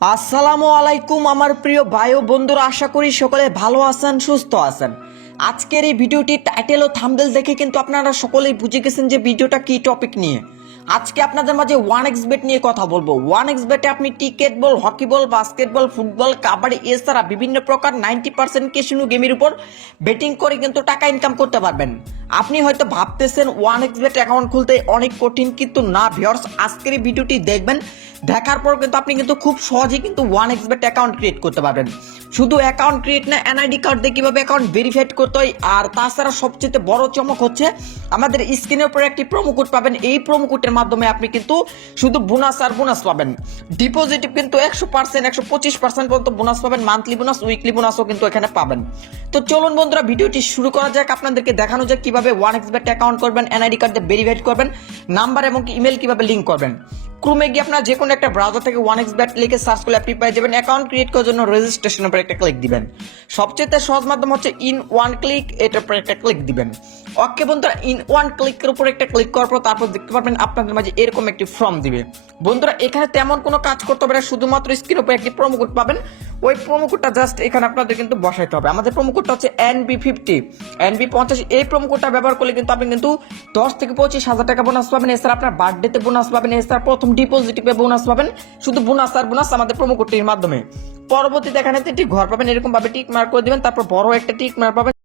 আসসালামু আলাইকুম আমার প্রিয় ভাই ও বন্ধুরা, আশা করি সকলে ভালো আছেন, সুস্থ আছেন। আজকের এই ভিডিওটি টাইটেল ও থাম্বনেল দেখে কিন্তু আপনারা সকলেই বুঝে গেছেন যে ভিডিওটা কি টপিক নিয়ে। আজকে আপনাদের মাঝে 1xBet নিয়ে কথা বলবো। 1xBet-এ আপনি ক্রিকেট বল, হকি বল, বাস্কেটবল, ফুটবল, কাবাডি এছাড়া বিভিন্ন প্রকার 90% ক্যাসিনো গেমের উপর বেটিং করে কিন্তু টাকা ইনকাম করতে পারবেন। আপনি হয়তো ভাবতেছেন 1xBet অ্যাকাউন্ট খুলতে অনেক কঠিন, কিন্তু না ভিউয়ার্স, আজকের এই ভিডিওটি দেখবেন, দেখার পর কিন্তু আপনি কিন্তু খুব সহজেই কিন্তু 1xBet অ্যাকাউন্ট ক্রিয়েট করতে পারবেন। শুধু অ্যাকাউন্ট ক্রিয়েট না, এনআইডি কার্ড দিয়ে কিভাবে অ্যাকাউন্ট ভেরিফাইড করতে হয়। আর তাছাড়া সবচেয়ে বড় চমক হচ্ছে আমাদের স্ক্রিনের উপরে একটি প্রোমো কোড পাবেন। এই প্রোমো কোডের মাধ্যমে আপনি কিন্তু শুধু বোনাস আর বোনাস পাবেন। ডিপোজিট কিন্তু 100%, 125% পর্যন্ত বোনাস পাবেন। মান্থলি বোনাস, উইকলি বোনাসও কিন্তু এখানে পাবেন। তো চলুন বন্ধুরা, ভিডিওটি শুরু করা যাক। আপনাদেরকে দেখানো যাক কিভাবে 1xBet অ্যাকাউন্ট করবেন, এনআইডি কার্ড দিয়ে ভেরিফাইড করবেন, নাম্বার এবং ইমেল কিভাবে লিঙ্ক করবেন। ক্রোমে গিয়ে আপনার যে কোনো একটা ব্রাউজার থেকে 1xBet লিখে সার্চ করলে আপনি পেয়ে যাবেন। অ্যাকাউন্ট ক্রিয়েট করার জন্য রেজিস্ট্রেশনের উপর একটা ক্লিক দিবেন। সবচেয়ে সহজ মাধ্যম হচ্ছে ইন ওয়ান ক্লিক, এটার উপর একটা ক্লিক দিবেন। ওকে বন্ধুরা, ইন ওয়ান ক্লিকের উপর একটা ক্লিক করার পর তারপর দেখতে পারবেন আপনাদের মাঝে এরকম একটি ফর্ম দিবে। বন্ধুরা, এখানে তেমন কোনো কাজ করতে হবে না, শুধুমাত্র স্ক্রিনের উপর একটি প্রোমো কোড পাবেন। ওই প্রোমো কোডটা জাস্ট এখানে আপনাদের কিন্তু বসাইতে হবে। আমাদের প্রোমো কোডটা হচ্ছে NB50, NB50। এই প্রোমো কোডটা ব্যবহার করলে কিন্তু আপনি কিন্তু 10 থেকে 25,000 টাকা বোনাস পাবেন। এছাড়া আপনার বার্থডেতে বোনাস পাবেন, এছাড়া প্রথম ডিপোজিটে বোনাস পাবেন। শুধু বোনাস আর বোনাস আমাদের প্রোমো কোডটির মাধ্যমে। পরবর্তীতে এখানে একটি ঘর পাবেন, এরকম ভাবে টিক মার্ক করে দিবেন, তারপর বড় একটা টিক মার্ক পাবেন।